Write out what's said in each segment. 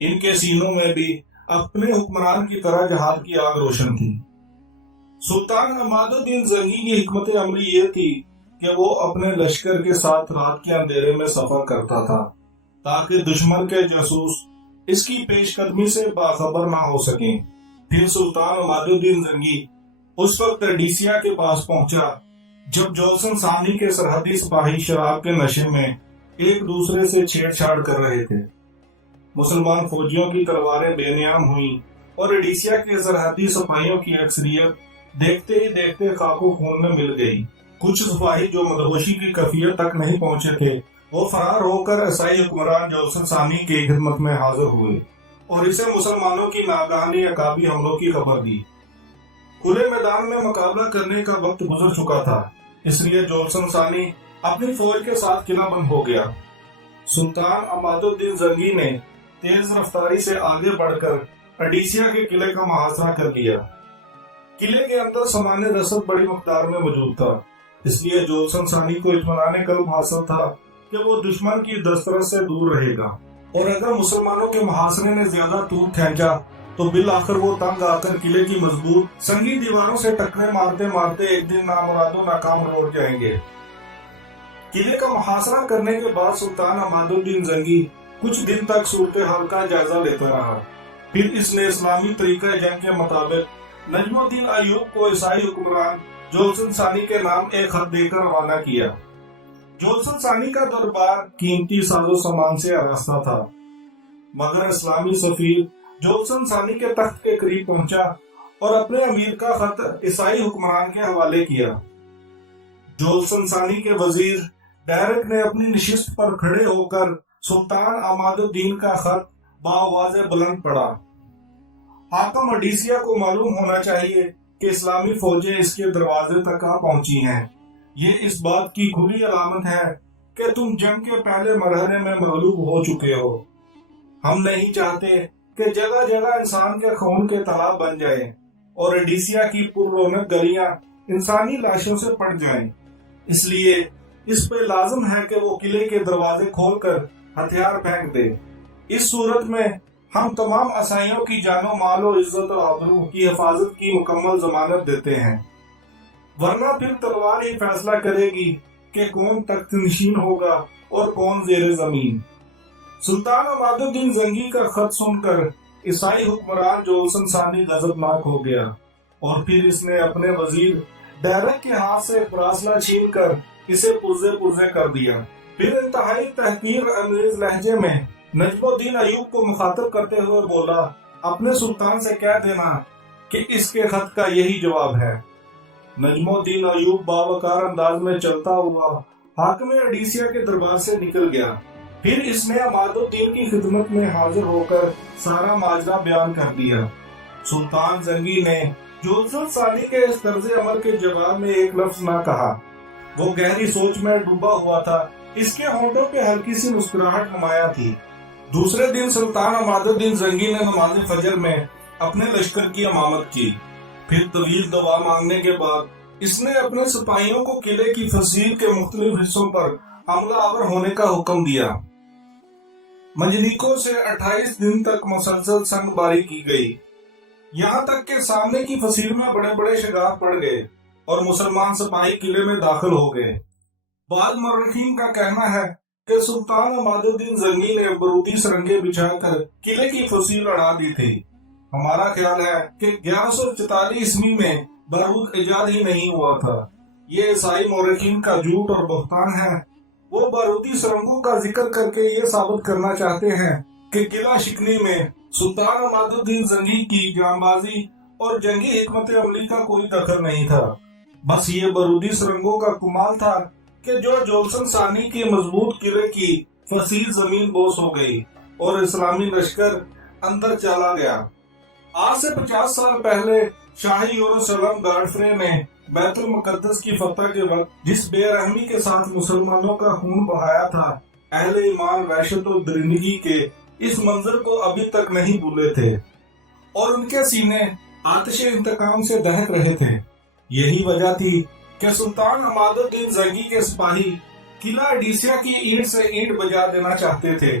ان کے سینوں میں بھی اپنے حکمران کی طرح جہاد کی آگ روشن تھی۔ سلطان عماد الدین زنگی کی حکمت عملی یہ تھی کہ وہ اپنے لشکر کے ساتھ رات کے اندھیرے میں سفر کرتا تھا تاکہ دشمن کے جاسوس اس کی پیش قدمی سے باخبر نہ ہو سکیں۔ پھر سلطان عماد الدین زنگی اس وقت ڈیسیا کے پاس پہنچا جب جولسن ثانی کے سرحدی سپاہی شراب کے نشے میں ایک دوسرے سے چھیڑ چھاڑ کر رہے تھے۔ مسلمان فوجیوں کی تلواریں بے نیام ہوئیں اور ایڈیسیا کے سرحدی سپاہیوں کی اکثریت دیکھتے ہی دیکھتے خاک و خون میں مل گئی۔ کچھ سپاہی جو مدہوشی کی کیفیت تک نہیں پہنچے تھے وہ فرار ہو کر عیسائی حکمران جولسن ثانی کی خدمت میں حاضر ہوئے اور اسے مسلمانوں کی ناگہانی عقابی حملوں کی خبر دی۔ کھلے میدان میں مقابلہ کرنے کا وقت گزر چکا تھا، اس لیے جولسن ثانی اپنی فوج کے ساتھ قلعہ بند ہو گیا۔ سلطان عماد الدین زنگی نے تیز رفتاری سے آگے بڑھ کر ایڈیسیا کے قلعے کا محاصرہ کر لیا۔ قلعے کے اندر سامان رسد بڑی مقدار میں موجود تھا، اس لیے جولسن ثانی کو اطمینان قلب حاصل تھا کہ وہ دشمن کی دسترس سے دور رہے گا، اور اگر مسلمانوں کے محاصرے نے زیادہ طول کھینچا تو بالآخر وہ تنگ آ کر قلعے کی مضبوط سنگی دیواروں سے ٹکرے مارتے مارتے ایک دن نامراد و ناکام لوٹ جائیں گے۔ قلعے کا محاصرہ کرنے کے بعد سلطان عماد الدین زنگی کچھ دن تک صورتحال کا جائزہ لیتا رہا۔ پھر اس نے اسلامی طریقہ جنگ کے مطابق نجم الدین ایوب کو عیسائی حکمران جولسن ثانی کے نام ایک خط دے کر روانہ کیا۔ جولسن ثانی کا دربار قیمتی ساز و سامان سے آراستہ تھا، مگر اسلامی سفیر جولسن ثانی کے تخت کے قریب پہنچا اور اپنے امیر کا خط عیسائی حکمران کے حوالے کیا۔ جولسن ثانی کے وزیر ڈائرک نے اپنی نشست پر کھڑے ہو کر سلطان عماد الدین کا خط بآواز بلند پڑھا۔ حاکم ایڈیسیا کو معلوم ہونا چاہیے کہ اسلامی فوجیں اس کے دروازے تک آ پہنچی ہیں۔ یہ اس بات کی کھلی علامت ہے کہ تم جنگ کے پہلے مرحلے میں مغلوب ہو چکے ہو۔ ہم نہیں چاہتے کہ جگہ جگہ انسان کے خون کے تالاب بن جائیں اور ایڈیسیا کی پر رونق گلیاں انسانی لاشوں سے پڑ جائیں۔ اس لیے اس پہ لازم ہے کہ وہ قلعے کے دروازے کھول کر ہتھیار پھینک دے۔ اس صورت میں ہم تمام عیسائیوں کی جان و مال و عزت و آبرو کی حفاظت کی مکمل ضمانت دیتے ہیں، ورنہ پھر تلوار ہی فیصلہ کرے گی کہ کون تخت نشین ہوگا اور کون زیر زمین۔ سلطان عماد الدین زنگی کا خط سن کر عیسائی حکمران جولسن ثانی غضبناک ہو گیا اور پھر اس نے اپنے وزیر ڈائرک کے ہاتھ سے فراصلہ چھین کر اسے پرزے پرزے کر دیا۔ پھر انتہائی تحقیر انگیز لہجے میں نجم الدین ایوب کو مخاطب کرتے ہوئے بولا، اپنے سلطان سے کہہ دینا کہ اس کے خط کا یہی جواب ہے۔ نجم الدین ایوب باوقار انداز میں چلتا ہوا حاکم ایڈیسیا کے دربار سے نکل گیا۔ پھر اس نے عماد الدین کی خدمت میں حاضر ہو کر سارا ماجرا بیان کر دیا۔ سلطان زنگی نے جولسن ثانی کے اس طرز عمل کے جواب میں ایک لفظ نہ کہا، وہ گہری سوچ میں ڈوبا ہوا تھا، اس کے ہونٹوں پہ ہلکی سی مسکراہٹ نمایاں تھی۔ دوسرے دن سلطان عماد الدین زنگی نے نماز فجر میں اپنے لشکر کی امامت کی۔ پھر طویل دعا مانگنے کے بعد اس نے اپنے سپاہیوں کو قلعے کی فصیل کے مختلف حصوں پر حملہ آور ہونے کا حکم دیا۔ منجنیقوں سے 28 دن تک مسلسل سنگ باری کی گئی، یہاں تک کہ سامنے کی فصیل میں بڑے بڑے شگاف پڑ گئے اور مسلمان سپاہی قلعے میں داخل ہو گئے۔ بعض مورخین کا کہنا ہے کہ سلطان عماد الدین زنگی نے بارودی سرنگیں بچھا کر قلعے کی فصیل اڑا دی تھی۔ ہمارا خیال ہے کہ 1144 عیسوی میں بارود ایجاد ہی نہیں ہوا تھا۔ یہ عیسائی مورخین کا جھوٹ اور بہتان ہے۔ وہ بارودی سرنگوں کا ذکر کر کے یہ ثابت کرنا چاہتے ہیں کہ قلعہ شکنی میں سلطان عماد الدین زنگی کی جانبازی اور جنگی حکمت عملی کا کوئی دخل نہیں تھا، بس یہ بارودی سرنگوں کا کمال تھا کہ جو جولسن ثانی کے مضبوط قلعے کی فصیل زمین بوس ہو گئی اور اسلامی لشکر اندر چلا گیا۔ آج سے 50 سال پہلے شاہی یروشلم گاڈفرے نے بیت المقدس کی فتح کے وقت جس بے رحمی کے ساتھ مسلمانوں کا خون بہایا تھا، اہل ایمان وحشت و درندگی کے اس منظر کو ابھی تک نہیں بھولے تھے اور ان کے سینے آتش انتقام سے دہک رہے تھے۔ یہی وجہ تھی کہ سلطان عماد الدین زنگی کے سپاہی قلعہ ایڈیسیا کی اینٹ سے اینٹ بجا دینا چاہتے تھے۔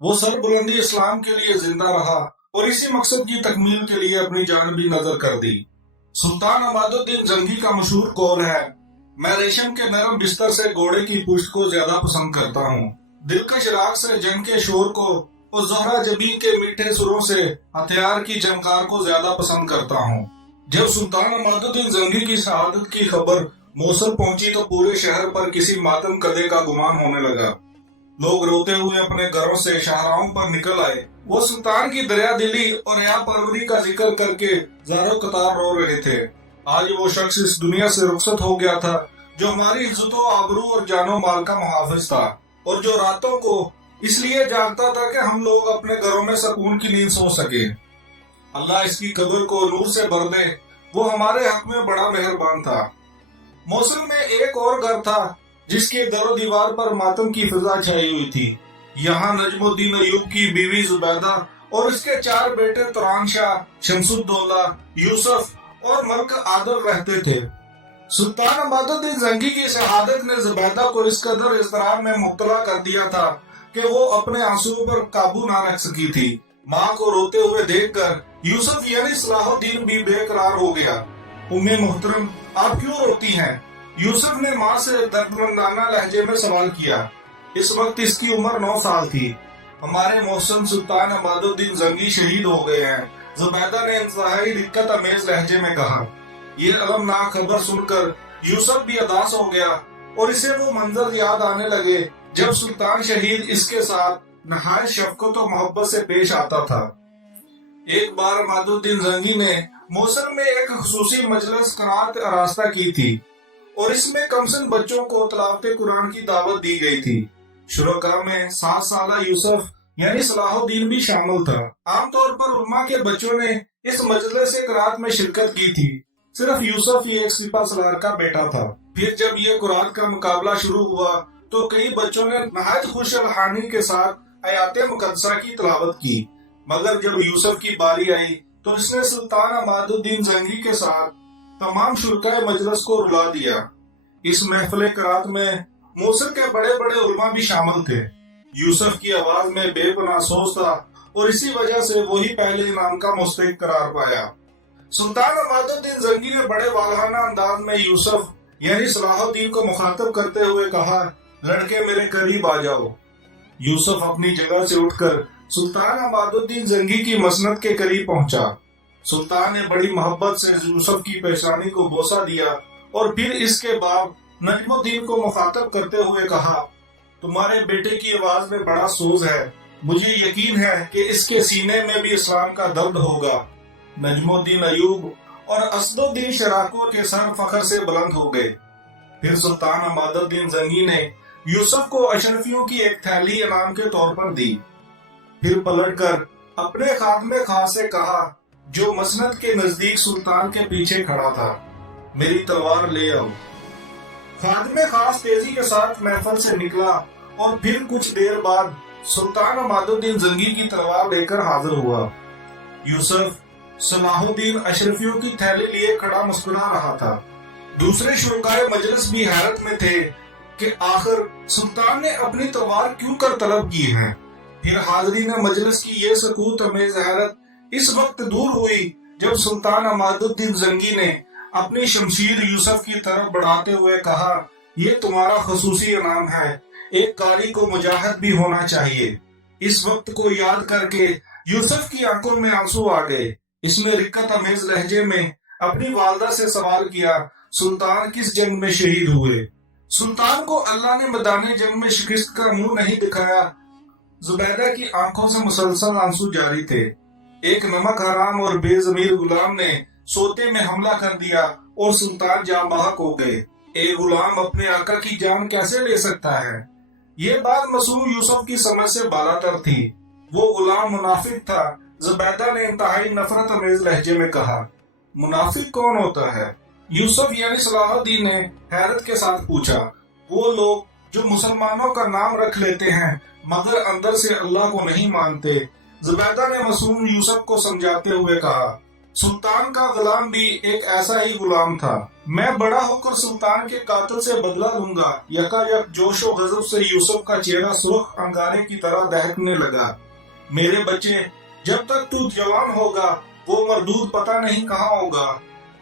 وہ سر بلندی اسلام کے لیے زندہ رہا اور اسی مقصد کی تکمیل کے لیے اپنی جان بھی نذر کر دی۔ سلطان عماد الدین زنگی کا مشہور قول ہے، میں ریشم کے نرم بستر سے گھوڑے کی پشت کو زیادہ پسند کرتا ہوں، دلکش راگ سے جنگ کے شور کو اور زہرا جبین کے میٹھے سروں سے ہتھیار کی جنکار کو زیادہ پسند کرتا ہوں۔ جب سلطان عماد الدین زنگی کی شہادت کی خبر موصل پہنچی تو پورے شہر پر کسی ماتم کدے کا گمان ہونے لگا۔ لوگ روتے ہوئے اپنے گھروں سے شاہراہوں پر نکل آئے۔ وہ سلطان کی دریا دلی اور حیا پروری کا ذکر کر کے زارو قطار رو رہے تھے۔ آج وہ شخص اس دنیا سے رخصت ہو گیا تھا جو ہماری عزت و آبرو اور جان و مال کا محافظ تھا، اور جو راتوں کو اس لیے جاگتا تھا کہ ہم لوگ اپنے گھروں میں سکون کی نیند سو سکے۔ اللہ اس کی قبر کو نور سے بھر دے، وہ ہمارے حق میں بڑا مہربان تھا۔ موصل میں ایک اور گھر تھا جس کے در و دیوار پر ماتم کی فضا چھائی ہوئی تھی۔ یہاں نجم الدین ایوب کی بیوی زبیدہ اور اس کے 4 بیٹے تران شاہ، شمس الدولہ، یوسف اور ملک عادل رہتے تھے۔ سلطان عماد الدین زنگی کی شہادت نے زبیدہ کو اس قدر اضطراب میں مبتلا کر دیا تھا کہ وہ اپنے آنسو پر قابو نہ رکھ سکی تھی۔ ماں کو روتے ہوئے دیکھ کر یوسف یعنی صلاح الدین بھی بے قرار ہو گیا۔ محترم، آپ کیوں روتی ہیں؟ یوسف نے ماں سے دردمندانہ لہجے میں سوال کیا۔ اس وقت اس کی عمر 9 سال تھی۔ ہمارے محسن سلطان عماد الدین زنگی شہید ہو گئے ہیں، زبیدہ نے انتہائی دقت امیز لہجے میں کہا۔ یہ المناک خبر سن کر یوسف بھی اداس ہو گیا اور اسے وہ منظر یاد آنے لگے جب سلطان شہید اس کے ساتھ نہایت شفقت و محبت سے پیش آتا تھا۔ ایک بار عماد الدین زنگی نے موصل میں ایک خصوصی مجلس قرات آراستہ کی تھی اور اس میں کمسن بچوں کو تلاوت قرآن کی دعوت دی گئی تھی۔ شرکاء میں 7 سالہ یوسف یعنی صلاح الدین بھی شامل تھا۔ عام طور پر علماء کے بچوں نے اس مجلس قرات میں شرکت کی تھی، صرف یوسف ہی ایک سپہ سالار کا بیٹا تھا۔ پھر جب یہ قرآن کا مقابلہ شروع ہوا تو کئی بچوں نے نہایت خوش الحانی کے ساتھ آیات مقدسہ کی تلاوت کی، مگر جب یوسف کی باری آئی تو اس نے سلطان عماد الدین زنگی کے ساتھ تمام شرکاء مجلس کو رلا دیا۔ اس محفل قرات میں موصل کے بڑے بڑے علماء بھی شامل تھے۔ یوسف کی آواز میں بے پناہ سوز تھا اور اسی وجہ سے وہی پہلے انعام کا مستحق قرار پایا۔ سلطان عماد الدین زنگی نے بڑے والہانہ انداز میں یوسف یعنی صلاح الدین کو مخاطب کرتے ہوئے کہا، لڑکے میرے قریب آ جاؤ۔ یوسف اپنی جگہ سے اٹھ کر سلطان عماد الدین زنگی کی مسند کے قریب پہنچا۔ سلطان نے بڑی محبت سے یوسف کی پیشانی کو بوسہ دیا اور پھر اس کے بعد نجم الدین کو مخاطب کرتے ہوئے کہا، تمہارے بیٹے کی آواز میں بڑا سوز ہے، مجھے یقین ہے کہ اس کے سینے میں بھی اسلام کا درد ہوگا۔ نجم الدین ایوب اور اسد الدین شراکو کے سر فخر سے بلند ہو گئے۔ پھر سلطان عماد الدین زنگی نے یوسف کو اشرفیوں کی ایک تھیلی انعام کے طور پر دی، پھر پلٹ کر اپنے خادم خاص سے کہا جو مسند کے نزدیک سلطان کے پیچھے کھڑا تھا، میری تلوار لے آؤ۔ خادم خاص تیزی کے ساتھ محفل سے نکلا اور پھر کچھ دیر بعد سلطان عماد الدین زنگی کی تلوار لے کر حاضر ہوا۔ یوسف صلاح الدین اشرفیوں کی تھیلی لیے کھڑا مسکرا رہا تھا۔ دوسرے شرکاء مجلس بھی حیرت میں تھے کہ آخر سلطان نے اپنی تلوار کیوں کر طلب کی ہے۔ پھر حاضرین مجلس کی یہ سکوت امیز حیرت اس وقت دور ہوئی جب سلطان عماد الدین زنگی نے اپنی شمشیر یوسف کی طرف بڑھاتے ہوئے کہا، یہ تمہارا خصوصی انعام ہے، ایک قاری کو مجاہد بھی ہونا چاہیے۔ اس وقت کو یاد کر کے یوسف کی آنکھوں میں آنسو آ گئے۔ اس نے رقت امیز لہجے میں اپنی والدہ سے سوال کیا، سلطان کس جنگ میں شہید ہوئے؟ سلطان کو اللہ نے میدان جنگ میں شکست کا منہ نہیں دکھایا۔ زبیدہ کی آنکھوں سے مسلسل آنسو جاری تھے۔ ایک نمک حرام اور بے ضمیر غلام نے سوتے میں حملہ کر دیا اور سلطان جاں بحق ہو گئے۔ ایک غلام اپنے آقا کی جان کیسے لے سکتا ہے؟ یہ بات مسعود یوسف کی سمجھ سے بالاتر تھی۔ وہ غلام منافق تھا۔ زبیدہ نے انتہائی نفرت امیز لہجے میں کہا، منافق کون ہوتا ہے؟ یوسف یعنی صلاح الدین نے حیرت کے ساتھ پوچھا۔ وہ لوگ جو مسلمانوں کا نام رکھ لیتے ہیں مگر اندر سے اللہ کو نہیں مانتے۔ زبیدہ نے معصوم یوسف کو سمجھاتے ہوئے کہا، سلطان کا غلام بھی ایک ایسا ہی غلام تھا۔ میں بڑا ہو کر سلطان کے قاتل سے بدلہ لوں گا۔ یکا یک جوش و غضب سے یوسف کا چہرہ سرخ انگارے کی طرح دہکنے لگا۔ میرے بچے، جب تک تو جوان ہوگا وہ مردود پتہ نہیں کہاں ہوگا،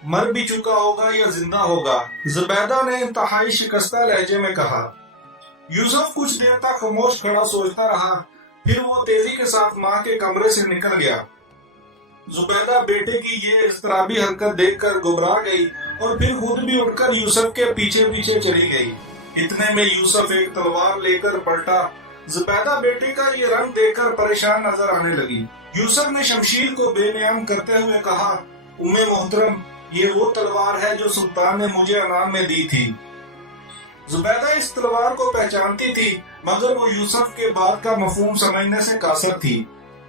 مر بھی چکا ہوگا یا زندہ ہوگا، زبیدہ نے انتہائی شکستہ لہجے میں کہا۔ یوسف کچھ دیر تک خاموش کھڑا سوچتا رہا، پھر وہ تیزی کے ساتھ ماں کے کمرے سے نکل گیا۔ زبیدہ بیٹے کی یہ اضطرابی حرکت دیکھ کر گھبرا گئی اور پھر خود بھی اٹھ کر یوسف کے پیچھے پیچھے چلی گئی۔ اتنے میں یوسف ایک تلوار لے کر پلٹا۔ زبیدہ بیٹے کا یہ رنگ دیکھ کر پریشان نظر آنے لگی۔ یوسف نے شمشیر کو بے نیام کرتے ہوئے کہا، ام محترم، یہ وہ تلوار ہے جو سلطان نے مجھے انعام میں دی تھی۔ زبیدہ اس تلوار کو پہچانتی تھی، مگر وہ یوسف کے بات کا مفہوم سمجھنے سے قاصر تھی۔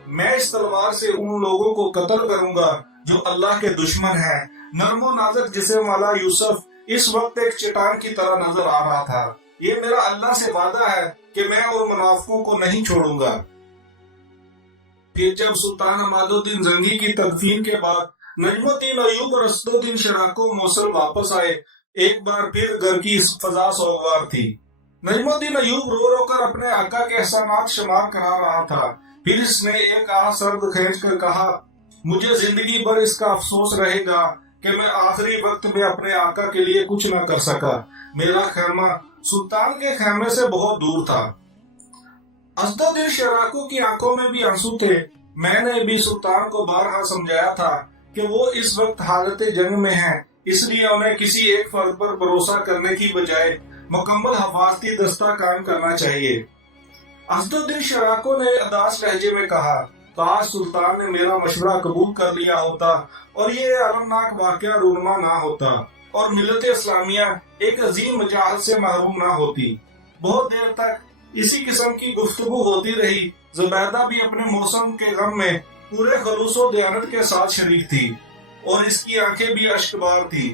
میں اس تلوار سے ان لوگوں کو قتل کروں گا جو اللہ کے دشمن ہیں۔ نرم و نازک جسم والا یوسف اس وقت ایک چٹان کی طرح نظر آ رہا تھا۔ یہ میرا اللہ سے وعدہ ہے کہ میں اور منافقوں کو نہیں چھوڑوں گا۔ پھر جب سلطان عماد الدین زنگی کی تدفین کے بعد نجم الدین ایوب اور اسد الدین شراکو موصل واپس آئے، ایک بار پھر گھر کی فضا سوگوار تھی۔ نجم الدین ایوب رو رو کر اپنے آقا کے احسانات شمار کرا رہا تھا۔ پھر اس نے ایک آہ سرد کھینچ کر کہا، مجھے زندگی بھر اس کا افسوس رہے گا کہ میں آخری وقت میں اپنے آقا کے لیے کچھ نہ کر سکا۔ میرا خیمہ سلطان کے خیمے سے بہت دور تھا۔ اسد الدین شراکو کی آنکھوں میں بھی آنسو تھے۔ میں نے بھی سلطان کو بارہا سمجھایا تھا کہ وہ اس وقت حالت جنگ میں ہیں، اس لیے انہیں کسی ایک فرد پر بھروسہ کرنے کی بجائے مکمل حفاظتی دستہ قائم کرنا چاہیے۔ اسد الدین شراکو نے اداس لہجے میں کہا، کاش سلطان نے میرا مشورہ قبول کر لیا ہوتا اور یہ المناک واقعہ رونما نہ ہوتا اور ملت اسلامیہ ایک عظیم مجاہد سے محروم نہ ہوتی۔ بہت دیر تک اسی قسم کی گفتگو ہوتی رہی۔ زبیدہ بھی اپنے موسم کے غم میں پورے خلوص و دیانت کے ساتھ شریک تھی اور اس کی آنکھیں بھی اشکبار تھی۔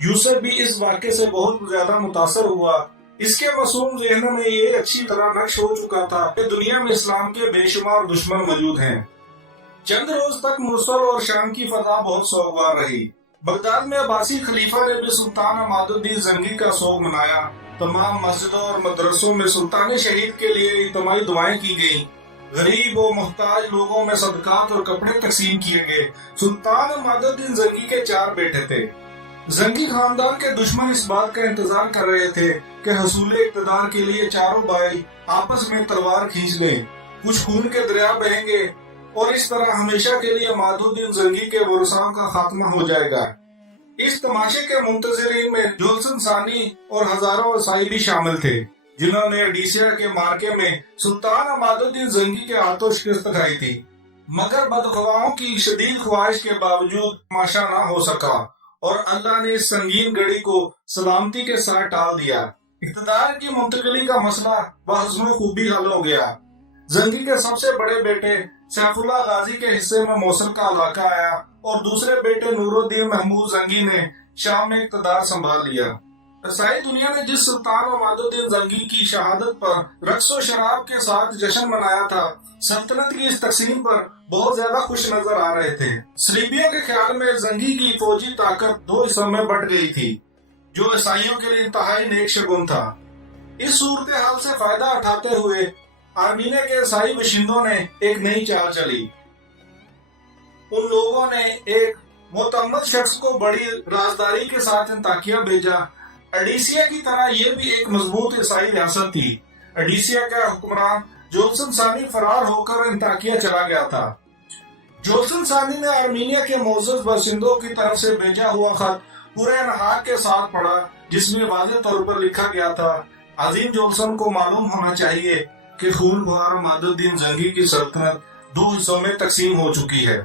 یوسف بھی اس واقعے سے بہت زیادہ متاثر ہوا۔ اس کے معصوم ذہن میں یہ اچھی طرح نقش ہو چکا تھا کہ دنیا میں اسلام کے بے شمار دشمن موجود ہیں۔ چند روز تک موصل اور شام کی فضا بہت سوگوار رہی۔ بغداد میں عباسی خلیفہ نے بھی سلطان عماد الدین زنگی کا سوگ منایا۔ تمام مسجدوں اور مدرسوں میں سلطان شہید کے لیے اجتماعی دعائیں کی گئیں۔ غریب و محتاج لوگوں میں صدقات اور کپڑے تقسیم کیے گئے۔ سلطان عماد الدین زنگی کے 4 بیٹے تھے۔ زنگی خاندان کے دشمن اس بات کا انتظار کر رہے تھے کہ حصول اقتدار کے لیے چاروں بھائی آپس میں تلوار کھینچ لیں، کچھ خون کے دریا بہیں گے اور اس طرح ہمیشہ کے لیے عماد الدین زنگی کے ورثاؤں کا خاتمہ ہو جائے گا۔ اس تماشے کے منتظرین میں جولسن ثانی اور ہزاروں عیسائی بھی شامل تھے، جنہوں نے اڈیسیا کے مارکے میں سلطان عماد الدین زنگی کے ہاتھوں شکست کھائی تھی، مگر بدخواہوں کی شدید خواہش کے باوجود تماشا نہ ہو سکا اور اللہ نے اس سنگین گھڑی کو سلامتی کے ساتھ ٹال دیا۔ اقتدار کی منتقلی کا مسئلہ بحسن و خوبی حل ہو گیا۔ زنگی کے سب سے بڑے بیٹے سیف اللہ غازی کے حصے میں موصل کا علاقہ آیا اور دوسرے بیٹے نور الدین محمود زنگی نے شام میں اقتدار سنبھال لیا۔ عیسائی دنیا نے جس سلطان عماد الدین زنگی کی شہادت پر رقص و شراب کے ساتھ جشن منایا تھا، سلطنت کی اس تقسیم پر بہت زیادہ خوش نظر آ رہے تھے۔ صلیبیوں کے خیال میں زنگی کی فوجی طاقت 2 حصوں میں بٹ گئی تھی، جو عیسائیوں کے لیے انتہائی نیک شگون تھا۔ اس صورتحال سے فائدہ اٹھاتے ہوئے آرمینیا کے عیسائی باشندوں نے ایک نئی چال چلی۔ ان لوگوں نے ایک معتمد شخص کو بڑی رازداری کے ساتھ انطاکیہ بھیجا۔ اڈیسیا کی طرح یہ بھی ایک مضبوط عیسائی ریاست تھی۔ اڈیسیا کا حکمران جولسن ثانی فرار ہو کر انطاکیہ چلا گیا تھا۔ جولسن ثانی نے آرمینیا کے معزز باشندوں کی طرف سے بھیجا ہوا خط پورے انحاق کے ساتھ پڑھا، جس میں واضح طور پر لکھا گیا تھا، عظیم جولسن کو معلوم ہونا چاہیے کہ خون خوار عماد الدین زنگی کی سلطنت 2 حصوں میں تقسیم ہو چکی ہے۔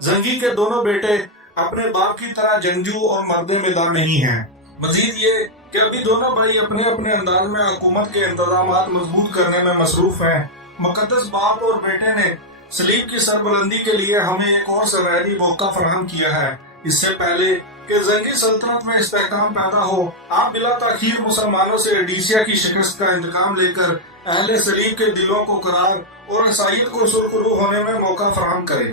زنگی کے دونوں بیٹے اپنے باپ کی طرح جنگجو اور مرد میدان نہیں ہیں۔ مزید یہ کہ ابھی دونوں بھائی اپنے اپنے انداز میں حکومت کے انتظامات مضبوط کرنے میں مصروف ہیں۔ مقدس باپ اور بیٹے نے صلیب کی سربلندی کے لیے ہمیں ایک اور سرحدی موقع فراہم کیا ہے۔ اس سے پہلے کہ زنگی سلطنت میں استحکام پیدا ہو، آپ بلا تاخیر مسلمانوں سے اڈیسیا کی شکست کا انتقام لے کر اہل صلیب کے دلوں کو قرار اور عیسائیت کو سرخرو ہونے میں موقع فراہم کریں۔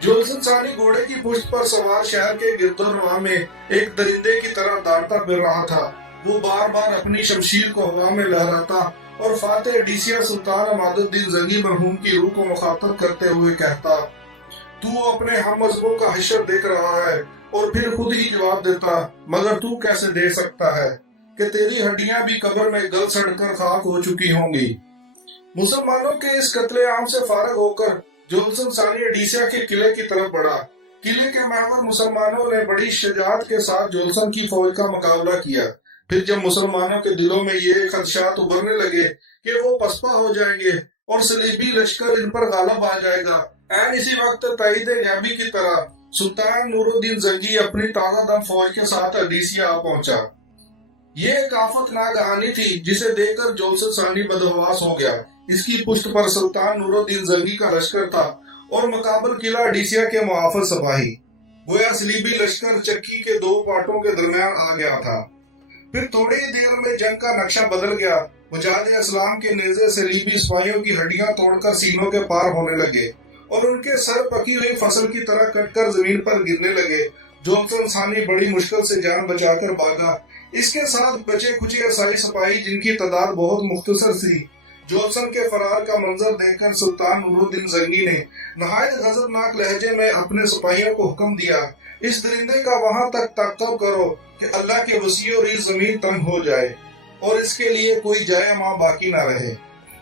جولسن ثانی گھوڑے کی پشت پر سوار شہر کے گرد و نواح میں ایک درندے کی طرح دوڑتا پھر رہا تھا۔ وہ بار بار اپنی شمشیر کو ہوا میں لہراتا اور فاتح ایڈیسیا سلطان عماد الدین زنگی مرحوم کی روح کو مخاطب کرتے ہوئے کہتا، تو اپنے ہم مذہبوں کا حشر دیکھ رہا ہے، اور پھر خود ہی جواب دیتا، مگر تو کیسے دے سکتا ہے کہ تیری ہڈیاں بھی قبر میں گل سڑ کر خاک ہو چکی ہوں گی۔ مسلمانوں کے اس قتل عام سے فارغ ہو کر جولسن ثانی ایڈیسیا کے قلعے کی طرف بڑھا۔ قلعے کے محور مسلمانوں نے بڑی شجاعت کے ساتھ جولسن کی فوج کا مقابلہ کیا۔ پھر جب مسلمانوں کے دلوں میں یہ خدشات ابھرنے لگے کہ وہ پسپا ہو جائیں گے اور صلیبی لشکر ان پر غالب آ جائے گا، اسی وقت تائید غیبی کی طرح سلطان نور الدین زنگی اپنی تازہ دم فوج کے ساتھ ایڈیسیا آ پہنچا۔ یہ ایک آفت ناگہانی تھی جسے دیکھ کر جولسن ثانی بدحواس ہو گیا۔ اس کی پشت پر سلطان نور الدین زنگی کا لشکر تھا اور مقابل قلعہ ایڈیسیا کے محافظ سپاہی۔ گویا صلیبی لشکر چکی کے دو پارٹوں کے درمیان آ گیا تھا۔ پھر تھوڑی دیر میں جنگ کا نقشہ بدل گیا۔ مجاہد اسلام کے نیزے صلیبی سپاہیوں کی ہڈیاں توڑ کر سینوں کے پار ہونے لگے اور ان کے سر پکی ہوئی فصل کی طرح کٹ کر زمین پر گرنے لگے۔ جولسن ثانی بڑی مشکل سے جان بچا کر بھاگا۔ اس کے ساتھ بچے کچے عیسائی سپاہی جن کی تعداد بہت مختصر تھی۔ جولسن کے فرار کا منظر دیکھ کر سلطان نور الدین زنگی نے نہایت غضبناک لہجے میں اپنے سپاہیوں کو حکم دیا، اس درندے کا وہاں تک تعقب کرو کہ اللہ کے وسیع و ریز زمین تنگ ہو جائے اور اس کے لیے کوئی جائے ماں باقی نہ رہے۔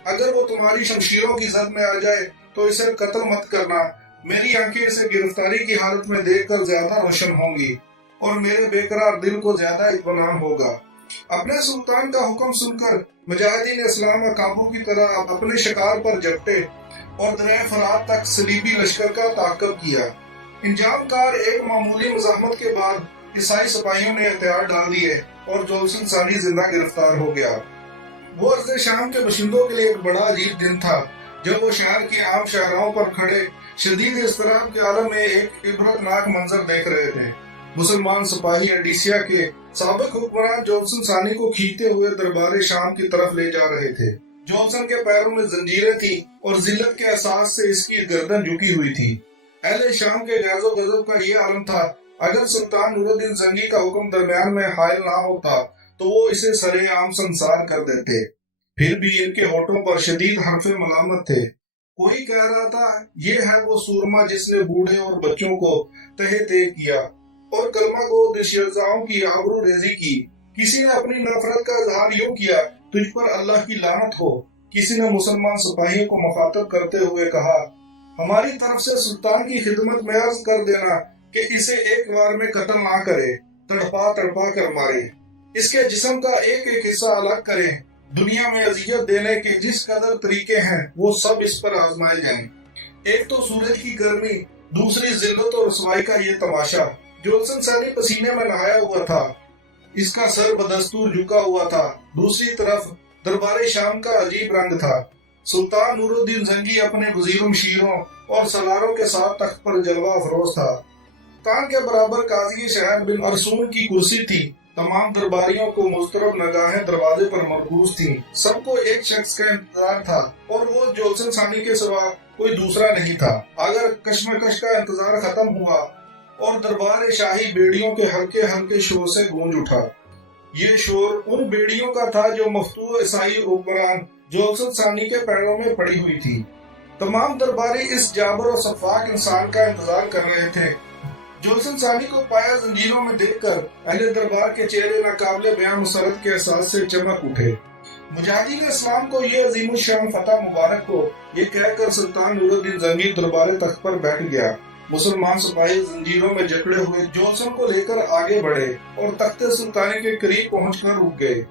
اگر وہ تمہاری شمشیروں کی زد میں آ جائے تو اسے قتل مت کرنا۔ میری آنکھیں اسے گرفتاری کی حالت میں دیکھ کر زیادہ روشن ہوں گی اور میرے بے قرار دل کو زیادہ اطمینان ہوگا۔ اپنے سلطان کا حکم سن کر مجاہدین اسلام عقابوں کی طرح اپنے شکار پر جپٹے اور دریا فرات تک صلیبی لشکر کا تعاقب کیا۔ انجام کار ایک معمولی مزاحمت کے بعد عیسائی سپاہیوں نے ہتھیار ڈال دیے اور جولسن ثانی زندہ گرفتار ہو گیا۔ وہ ارض شام کے باشندوں کے لیے ایک بڑا عجیب دن تھا جب وہ شہر کے عام شاہراہوں پر کھڑے شدید اضطراب کے عالم میں ایک عبرتناک منظر دیکھ رہے تھے۔ مسلمان سپاہی ایڈیسیا کے سابق حکمران جولسن ثانی کو کھینچتے ہوئے دربار شام کی طرف لے جا رہے تھے۔ جولسن کے پیروں میں زنجیریں تھیں اور ذلت کے احساس سے اس کی گردن جھکی ہوئی تھی۔ اہل شام کے غیظ و غضب کا یہ عالم تھا، اگر سلطان نور الدین زنگی کا حکم درمیان میں حائل نہ ہوتا تو وہ اسے سرے عام سنسار کر دیتے۔ پھر بھی ان کے ہونٹوں پر شدید حرف ملامت تھے۔ کوئی کہہ رہا تھا، یہ ہے وہ سورما جس نے بوڑھے اور بچوں کو تہہ تہہ کیا اور کلمہ کو دشیزاؤں کی آبرو ریزی کی۔ کسی نے اپنی نفرت کا اظہار یوں کیا، تجھ پر اللہ کی لعنت ہو۔ کسی نے مسلمان سپاہیوں کو مخاطب کرتے ہوئے کہا، ہماری طرف سے سلطان کی خدمت میں عرض کر دینا کہ اسے ایک بار میں قتل نہ کرے، تڑپا تڑپا کر مارے، اس کے جسم کا ایک ایک حصہ الگ کریں۔ دنیا میں اذیت دینے کے جس قدر طریقے ہیں وہ سب اس پر آزمائے جائیں۔ ایک تو سورج کی گرمی، دوسری ذلت اور رسوائی کا یہ تماشا۔ جولسن ثانی پسینے میں نہایا ہوا تھا، اس کا سر بدستور جھکا ہوا تھا۔ دوسری طرف دربار شام کا عجیب رنگ تھا۔ سلطان نور الدین زنگی اپنے وزیروں مشیروں اور سالاروں کے ساتھ تخت پر جلوہ افروز تھا۔ سلطان کے برابر قاضی شہر بن ارسون کی کرسی تھی۔ تمام درباریوں کو مضطرب نگاہیں دروازے پر مرکوز تھیں۔ سب کو ایک شخص کا انتظار تھا اور وہ جولسن ثانی کے سوا کوئی دوسرا نہیں تھا۔ اگر کشمکش کا انتظار ختم ہوا اور دربار شاہی بیڑیوں کے ہلکے ہلکے شور سے گونج اٹھا۔ یہ شور ان بیڑیوں کا تھا جو مفتوح عیسائی حکمران جولسن ثانی کے پیروں میں پڑی ہوئی تھی۔ تمام درباری اس جابر و شفاق انسان کا انتظار کر رہے تھے۔ جولسن ثانی کو پایا زنجیروں میں دیکھ کر اہل دربار کے چہرے ناقابل بیان مسرت کے احساس سے چمک اٹھے۔ مجاہدین اسلام کو یہ عظیم الشان فتح مبارک ہو، یہ کہہ کر سلطان نور الدین زنگی دربار تخت پر بیٹھ گیا۔ مسلمان سپاہی زنجیروں میں جکڑے ہوئے جولسن کو لے کر آگے بڑھے اور تخت سلطانی کے قریب پہنچ کر رک گئے۔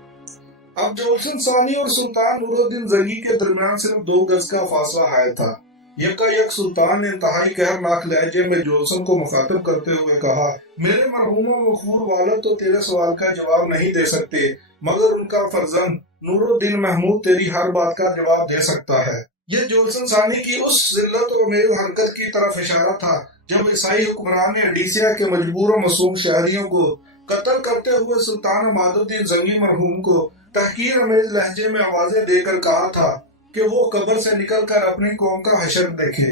اب جولسن ثانی اور سلطان نور الدین زنگی کے درمیان صرف 2 گز کا فاصلہ حائل تھا۔ یکا یک سلطان نے انتہائی قہرناک لہجے میں جولسن کو مخاطب کرتے ہوئے کہا، میرے مرحوم و مغفور والد تو تیرے سوال کا جواب نہیں دے سکتے، مگر ان کا فرزند نور الدین محمود تیری ہر بات کا جواب دے سکتا ہے۔ یہ جولسن ثانی کی اس ذلت و میل حرکت کی طرف اشارہ تھا جب عیسائی حکمران ایڈیسیا کے مجبور و معصوم شہریوں کو قتل کرتے ہوئے سلطان عماد الدین زنگی مرحوم کو تحقیر امیز لہجے میں آوازیں دے کر کہا تھا کہ وہ قبر سے نکل کر اپنی قوم کا حشر دیکھے۔